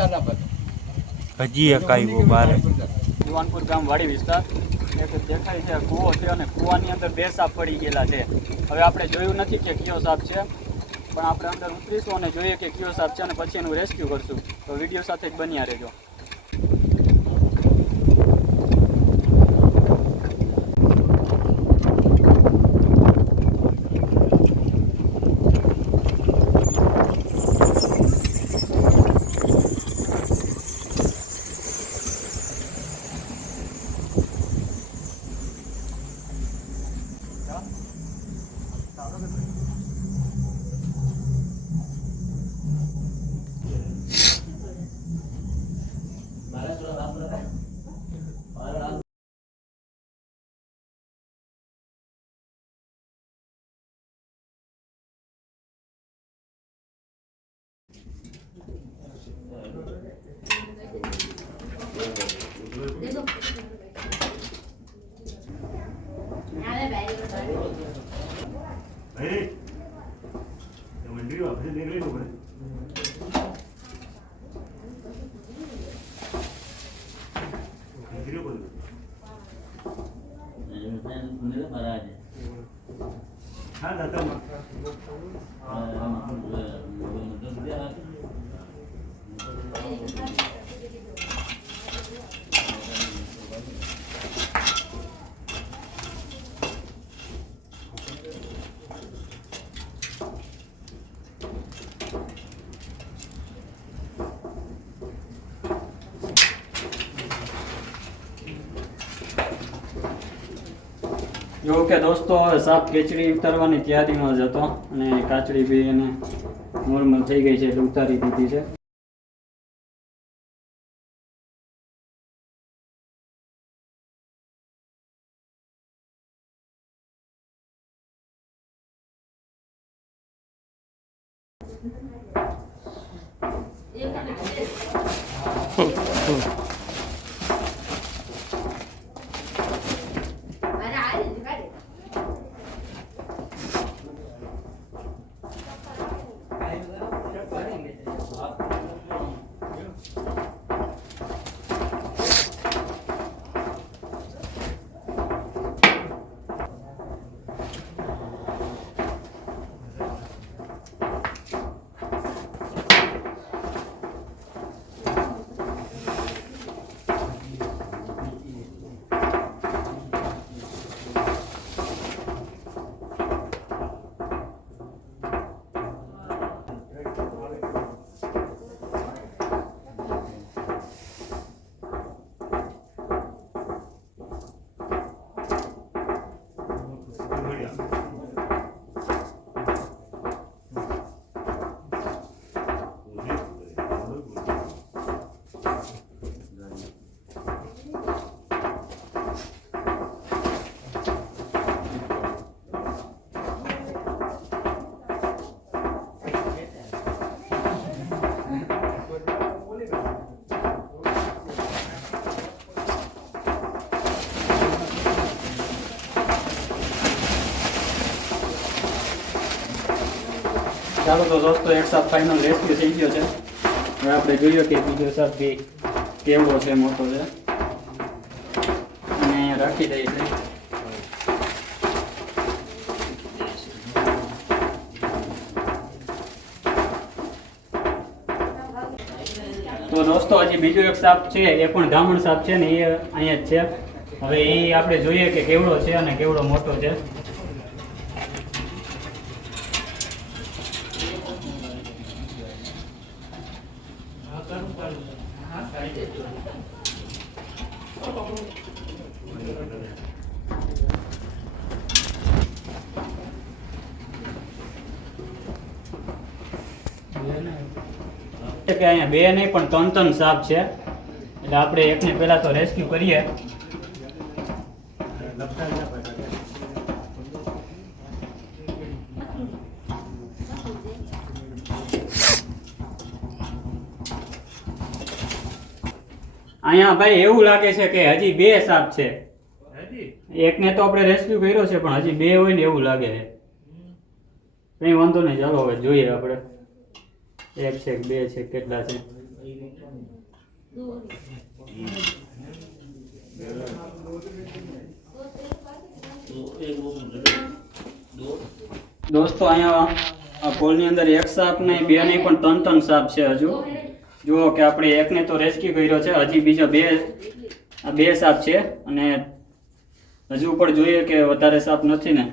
હજી એક આવ્યો બારે. દિવાનપુર ગામ વાડી વિસ્તાર એક દેખાય છે કૂવો છે અને કૂવાની અંદર 2 સાપ પડી ગયેલા છે. હવે આપણે જોયું નથી કે કયો સાપ છે, પણ આપણે અંદર ઉતરીશું અને જોઈએ કે કયો સાપ છે અને પછી એનું રેસ્ક્યુ કરશું. તો વિડીયો સાથે જ બન્યા રહેજો. જો કે દોસ્તો સાપ કેચડી ઉતારવાની તૈયારીમાં જ હતો અને કાચડી બી એને નોર્મલ થઈ ગઈ છે એટલે ઉતારી દીધી છે. ચાલો તો દોસ્તો એક સાપ ફાઇનલ રેસ્ક્યુ થઈ ગયો છે. હવે આપણે જોઈએ કે બીજો સાપ બી કેવડો છે, મોટો છે, અને અહીંયા રાખી દઈએ છીએ. તો દોસ્તો હજી બીજો એક સાપ છે, એ પણ ગામણ સાપ છે ને, એ અહીંયા જ છે. હવે એ આપણે જોઈએ કે કેવડો છે અને કેવડો મોટો છે. કે અહીંયા 2 નહીં પણ 3 સાપ છે, એટલે આપણે એકને પહેલા તો રેસ્ક્યુ કરીએ. અહીંયા ભાઈ એવું લાગે છે કે હજી 2 સાપ છે. એકને તો આપણે રેસ્ક્યુ કર્યો છે પણ હજી 2 હોય ને એવું લાગે છે. કઈ વાંધો નહીં, ચાલો હવે જોઈએ આપણે. 1 છે 2 છે કેટલા છે. દોસ્તો અહીંયા આ પોલની અંદર એક સાપ નહીં, બે નહીં, પણ ત્રણ સાપ છે. હજુ જુઓ કે આપણે એકને તો રેસ્ક્યુ કર્યો છે, હજી બીજા બે સાપ છે, અને હજુ પણ જોઈએ કે વધારે સાપ નથી ને.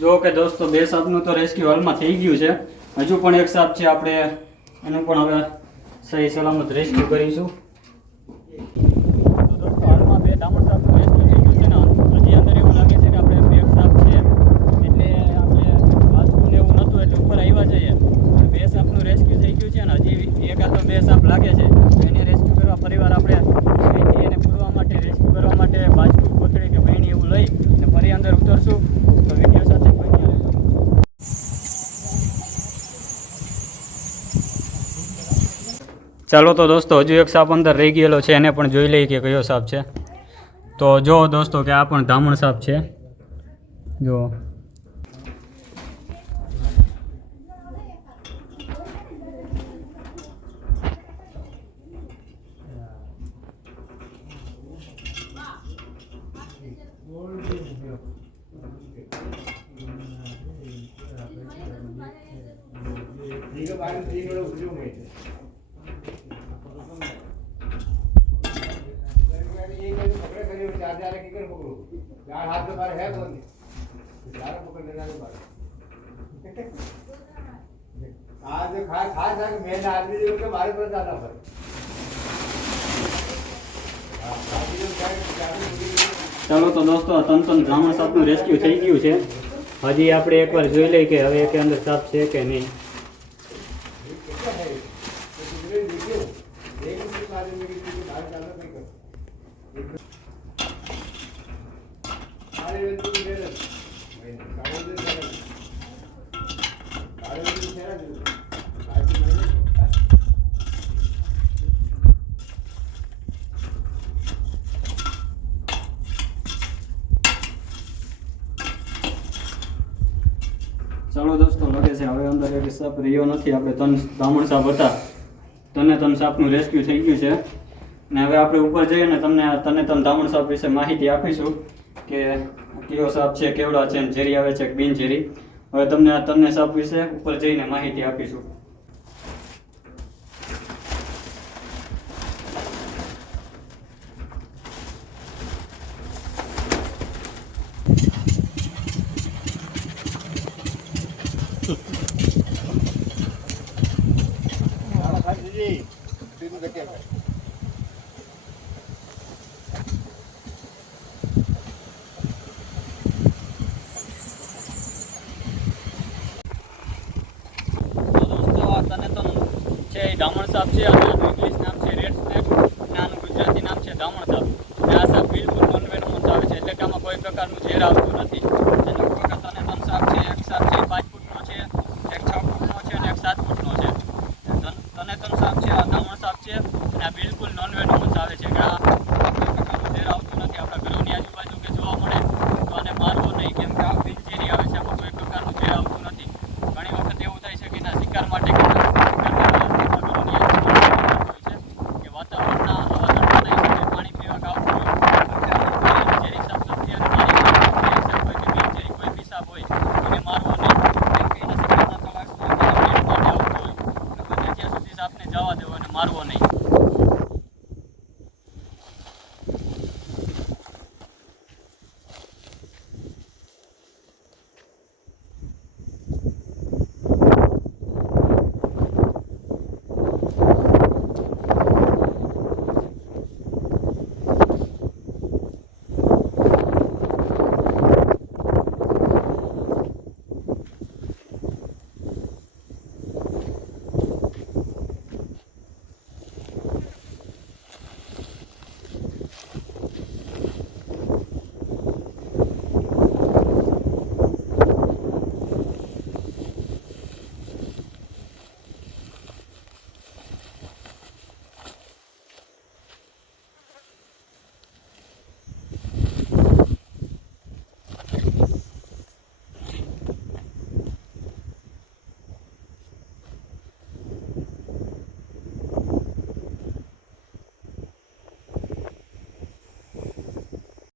જો કે દોસ્તો બે સાપનું તો રેસ્ક્યુ હાલમાં થઈ ગયું છે. હજુ પણ એક સાપ છે, આપણે એનું પણ હવે સહી સલામત રેસ્ક્યુ કરીશું. તો દોસ્તો હાલમાં બે દામણ સાપનું રેસ્ક્યુ થઈ ગયું છે ને હજી અંદર એવું લાગે છે કે આપણે બે સાપ છે એટલે આપણે વાંચવું એવું નહોતું એટલે ઉપર આવ્યા છીએ. બે સાપનું રેસ્ક્યુ થઈ ગયું છે ને હજી એકાદ તો બે સાપ લાગે છે. એને રેસ્ક્યુ કરવા ફરીવાર આપણે અહીંથી એને પૂરવા માટે રેસ્ક્યુ કરવા માટે બાજુ કોથળી કે બહેણી એવું લઈ અને ફરી અંદર ઉતરશું. તો વિડીયો સાથે બન્યા રહેજો. ચાલો તો દોસ્તો હજુ એક સાપ અંદર રહી ગયેલો છે, એને પણ જોઈ લઈએ કે કયો સાપ છે. તો જો દોસ્તો કે આ પણ ધામણ સાપ છે. જો ચાલો તો દોસ્તો આ ત્રણ બ્રાહ્મણ સાપનું રેસ્ક્યુ થઈ ગયું છે. હજી આપણે એકવાર જોઈ લઈએ કે હવે કે અંદર સાપ છે કે નહીં. ચાલો દોસ્તો લાગે છે હવે અંદર એક સાપ રહ્યો નથી. આપણે ત્રણ બ્રાહ્મણ સાપ હતા, ત્રણ સાપનું રેસ્ક્યુ થઈ ગયું છે. ને હવે આપણે ઉપર જઈએ ને ત્રણ બ્રાહ્મણ સાપ વિશે માહિતી આપીશું કે કયો સાપ છે, કેવડા છે, ઝેરી આવે છે કે બિનઝેરી. હવે તમને આ ત્રણે સાપ વિશે ઉપર જઈને માહિતી આપીશું. ધામણ સાપ છે, આનું ઇંગ્લિશ નામ છે રેડ સ્નેક અને આનું ગુજરાતી નામ છે ધામણ સાપ. અને આ સાપ બિલકુલ નોન વેનમસ આવે છે, એટલે કે આમાં કોઈ પ્રકારનું ઝેર આવતું નથી. એનો ત્રણ સાપ છે. એક સાપ છે 5 ફૂટનો છે, એક 6 ફૂટનો છે અને એક 7 ફૂટનો છે. ત્રણ સાપ છે